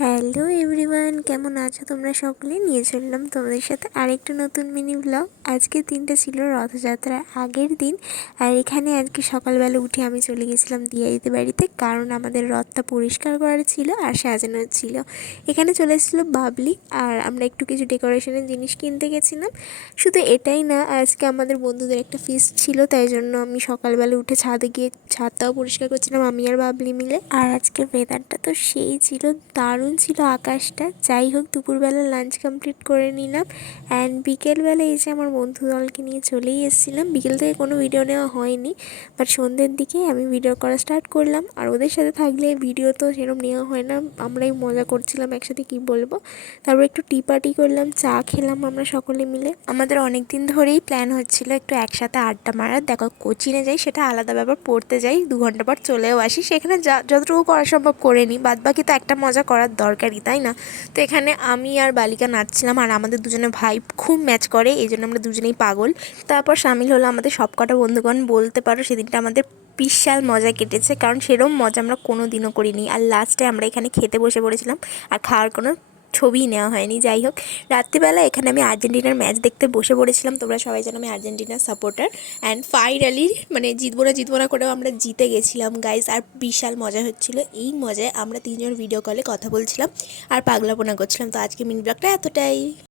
Hello everyone, কেমন আছো তোমরা সকলে? নিয়ে চললাম তোমাদের সাথে আরেকটা নতুন মিনি ব্লগ। আজকের দিনটা ছিল রথযাত্রার আগের দিন। আর এখানে আজকে সকালবেলা উঠে আমি চলে গেছিলাম দিয়াদিদের বাড়িতে, কারণ আমাদের রথটা পরিষ্কার করার ছিল আর সাজানোর ছিল। এখানে চলে এসেছিলো বাবলি, আর আমরা একটু কিছু ডেকোরেশনের জিনিস কিনতে গেছিলাম। শুধু এটাই না, আজকে আমাদের বন্ধুদের একটা ফিস্ট ছিল, তাই জন্য আমি সকালবেলা উঠে ছাদে গিয়ে ছাদটাও পরিষ্কার করছিলাম আমি আর বাবলি মিলে। আর আজকের ওয়েদারটা তো সেই ছিল, দারুণ ছিল আকাশটা। যাই হোক, দুপুরবেলা লাঞ্চ কমপ্লিট করে নিলাম। অ্যান্ড বিকেলবেলা এসে আমার বন্ধু দলকে নিয়ে চলেই এসেছিলাম। বিকেল থেকে কোনো ভিডিও নেওয়া হয়নি, বাট সন্ধ্যের দিকে আমি ভিডিও করা স্টার্ট করলাম। আর ওদের সাথে থাকলে ভিডিও তো সেরকম নেওয়া হয় না, আমরাই মজা করছিলাম একসাথে, কি বলবো। তারপর একটু টি পার্টি করলাম, চা খেলাম আমরা সকলে মিলে। আমাদের অনেক দিন ধরেই প্ল্যান হচ্ছিল একটু একসাথে আড্ডা মারার। দেখো, কোচিনে যাই সেটা আলাদা ব্যাপার, পড়তে যাই 2 ঘন্টা পর চলেও আসি, সেখানে যতটুকু করা সম্ভব করে নিই, বাদ বাকি তো একটা মজা করার দরকারই, তাই না? তো এখানে আমি আর বালিকা নাচছিলাম, আর আমাদের দুজনে ভাই খুব ম্যাচ করে, এই জন্য আমরা দুজনেই পাগল। তারপর সামিল হলো আমাদের সবকটা বন্ধুগণ। বলতে পারো সেদিনটা আমাদের বিশাল মজা কেটেছে, কারণ সেরকম মজা আমরা কোনো দিনও করিনি। আর লাস্টে আমরা এখানে খেতে বসে পড়েছিলাম, আর খাওয়ার কোনো ছবিই নেওয়া হয়নি। যাই হোক, রাত্রিবেলা এখানে আমি আর্জেন্টিনার ম্যাচ দেখতে বসে পড়েছিলাম। তোমরা সবাই জানো আমি আর্জেন্টিনার সাপোর্টার। অ্যান্ড ফাইনালি মানে জিতবো না করেও আমরা জিতে গেছিলাম গাইস, আর বিশাল মজা হচ্ছিল। এই মজায় আমরা 3জন ভিডিও কলে কথা বলছিলাম আর পাগলাপোনা করছিলাম। তো আজকে মিনি ব্লগটা এতটাই।